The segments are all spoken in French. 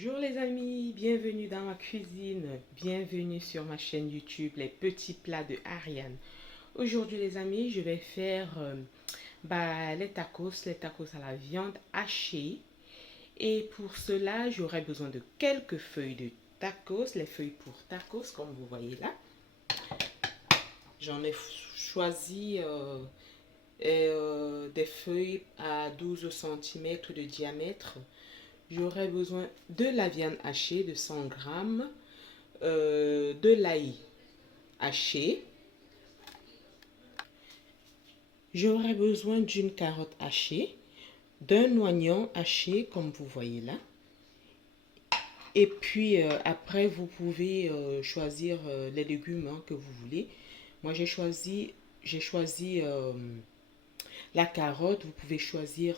Bonjour les amis, bienvenue dans ma cuisine, bienvenue sur ma chaîne YouTube Les Petits Plats de Ariane. Aujourd'hui les amis, je vais faire les tacos à la viande hachée. Et pour cela, j'aurai besoin de quelques feuilles de tacos, les feuilles pour tacos comme vous voyez là. J'en ai choisi des feuilles à 12 cm de diamètre. J'aurai besoin de la viande hachée de 100 grammes, de l'ail haché. J'aurai besoin d'une carotte hachée, d'un oignon haché comme vous voyez là. Et puis après vous pouvez choisir les légumes que vous voulez. Moi j'ai choisi la carotte. Vous pouvez choisir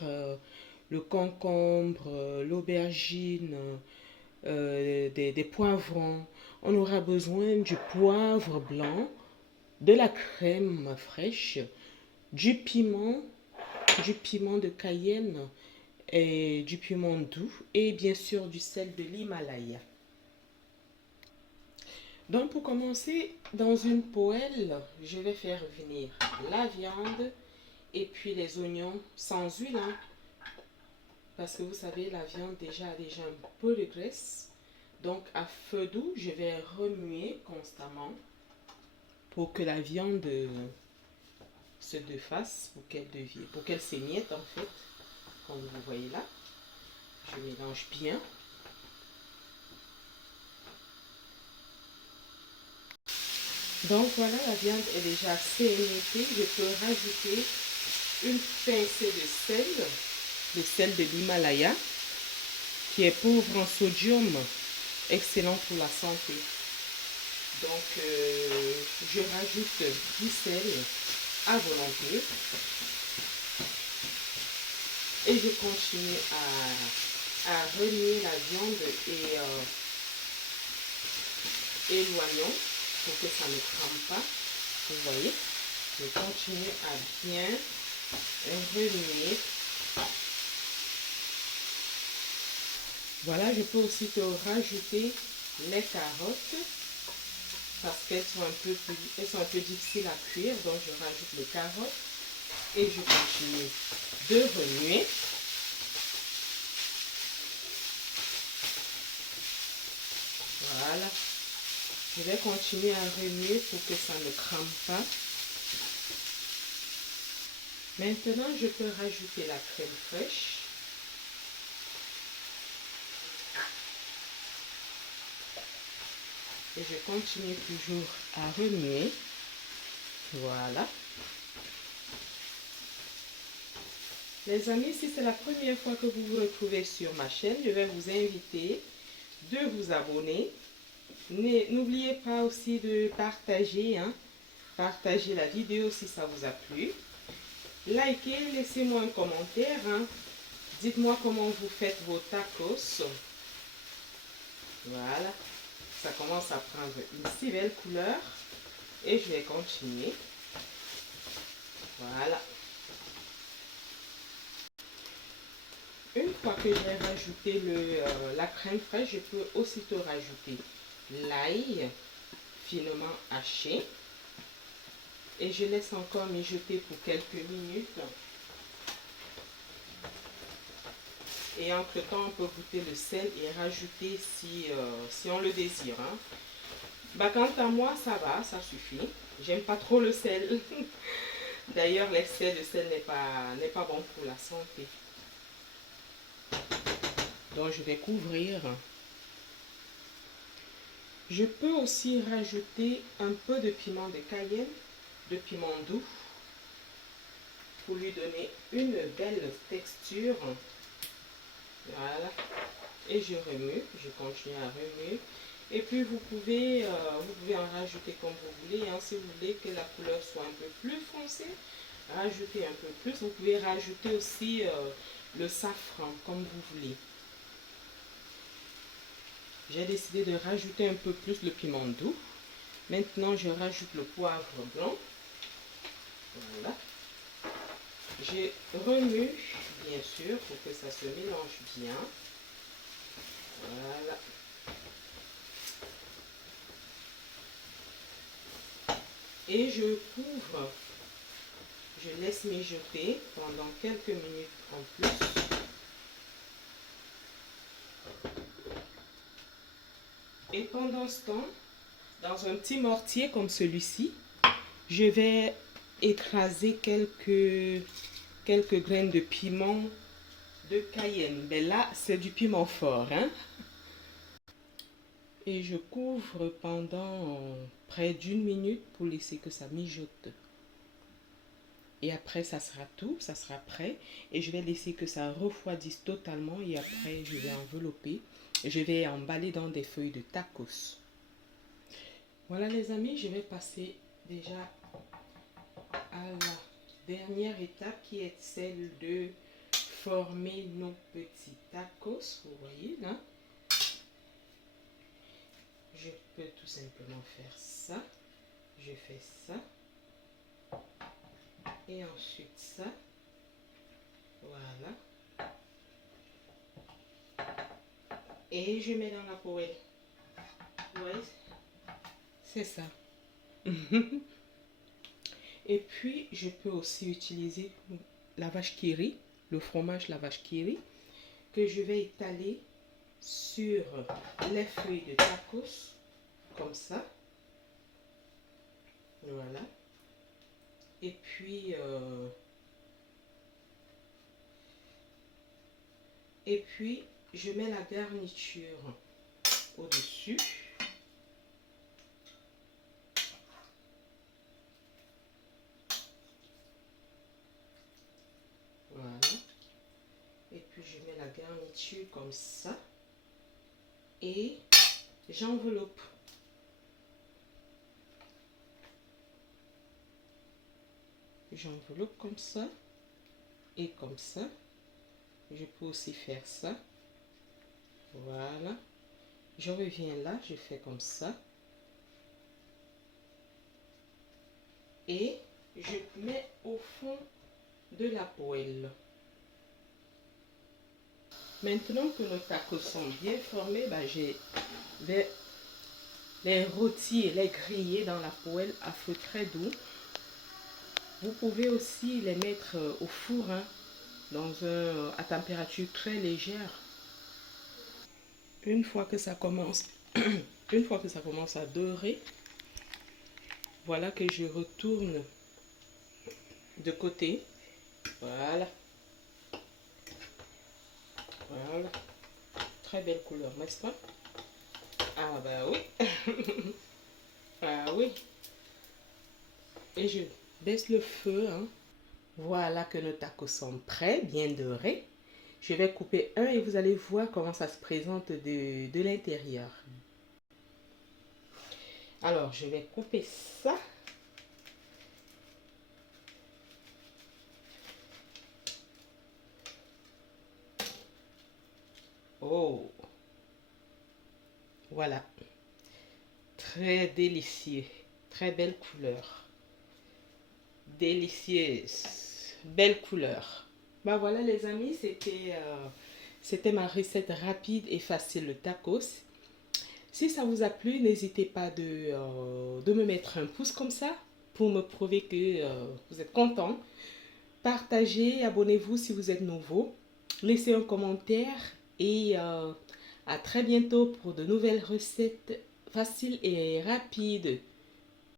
le concombre, l'aubergine, des poivrons. On aura besoin du poivre blanc, de la crème fraîche, du piment de Cayenne et du piment doux et bien sûr du sel de l'Himalaya. Donc pour commencer, dans une poêle, je vais faire venir la viande et puis les oignons sans huile, hein, parce que vous savez la viande a déjà un peu de graisse. Donc à feu doux, je vais remuer constamment pour que la viande se défasse, pour qu'elle s'émiette en fait, comme vous voyez là. Je mélange bien. Donc voilà, la viande est déjà assez émiettée. Je peux rajouter une pincée de sel de l'Himalaya, qui est pauvre en sodium, excellent pour la santé. Donc je rajoute du sel à volonté et je continue à remuer la viande et l'oignon pour que ça ne crame pas. Vous voyez, je continue à bien remuer. Voilà, je peux aussi te rajouter les carottes parce qu'elles sont un peu difficiles à cuire, donc je rajoute les carottes et je continue de remuer. Voilà, je vais continuer à remuer pour que ça ne crame pas. Maintenant, je peux rajouter la crème fraîche. Et je continue toujours à remuer. Voilà. Les amis, si c'est la première fois que vous vous retrouvez sur ma chaîne, je vais vous inviter de vous abonner. N'oubliez pas aussi de partager, partagez la vidéo si ça vous a plu. Likez, laissez-moi un commentaire. Dites-moi comment vous faites vos tacos. Voilà. Ça commence à prendre une si belle couleur. Et je vais continuer. Voilà. Une fois que j'ai rajouté la crème fraîche, je peux aussitôt rajouter l'ail finement haché. Et je laisse encore mijoter pour quelques minutes. Et entre temps, on peut goûter le sel et rajouter si on le désire. Quant à moi, ça va, ça suffit. J'aime pas trop le sel. D'ailleurs, l'excès de sel n'est pas bon pour la santé. Donc, je vais couvrir. Je peux aussi rajouter un peu de piment de Cayenne, de piment doux, pour lui donner une belle texture. Voilà. Et je remue, je continue à remuer. Et puis vous pouvez en rajouter comme vous voulez. Si vous voulez que la couleur soit un peu plus foncée, rajoutez un peu plus. Vous pouvez rajouter aussi le safran comme vous voulez. J'ai décidé de rajouter un peu plus le piment doux. Maintenant, je rajoute le poivre blanc. Voilà. Je remue, bien sûr, pour que ça se mélange bien. Et je couvre. Je laisse mijoter pendant quelques minutes en plus. Et pendant ce temps, dans un petit mortier comme celui-ci, je vais écraser quelques graines de piment de Cayenne. Mais là, c'est du piment fort, hein? Et je couvre pendant près d'une minute pour laisser que ça mijote. Et après, ça sera tout, ça sera prêt. Et je vais laisser que ça refroidisse totalement. Et après, je vais envelopper. Je vais emballer dans des feuilles de tacos. Voilà les amis, je vais passer déjà à la dernière étape qui est celle de former nos petits tacos. Vous voyez là. Je peux tout simplement faire ça. Je fais ça. Et ensuite ça. Voilà. Et je mets dans la poêle. Vous voyez? C'est ça. Et puis, je peux aussi utiliser la vache qui rit, le fromage la vache qui rit, que je vais étaler sur les feuilles de tacos, comme ça. Voilà. Et puis, je mets la garniture au-dessus. Voilà. Et puis, je mets la garniture comme ça. Et j'enveloppe. J'enveloppe comme ça. Et comme ça. Je peux aussi faire ça. Voilà. Je reviens là, je fais comme ça. Et je mets au fond de la poêle. Maintenant que nos tacos sont bien formés, je vais les rôtir, les griller dans la poêle à feu très doux. Vous pouvez aussi les mettre au four, hein, à température très légère. Une fois que ça commence, une fois que ça commence à dorer, voilà que je retourne de côté. Voilà. Voilà. Très belle couleur, n'est-ce pas? Ah bah oui. Ah oui. Et je baisse le feu, hein. Voilà que nos tacos sont prêts, bien dorés. Je vais couper un et vous allez voir comment ça se présente de l'intérieur. Alors, je vais couper ça. Oh, voilà. Très délicieux. Très belle couleur. Délicieuse. Belle couleur. Bah voilà les amis, c'était ma recette rapide et facile de tacos. Si ça vous a plu, n'hésitez pas de me mettre un pouce comme ça pour me prouver que vous êtes content. Partagez, abonnez-vous si vous êtes nouveau. Laissez un commentaire et à très bientôt pour de nouvelles recettes faciles et rapides.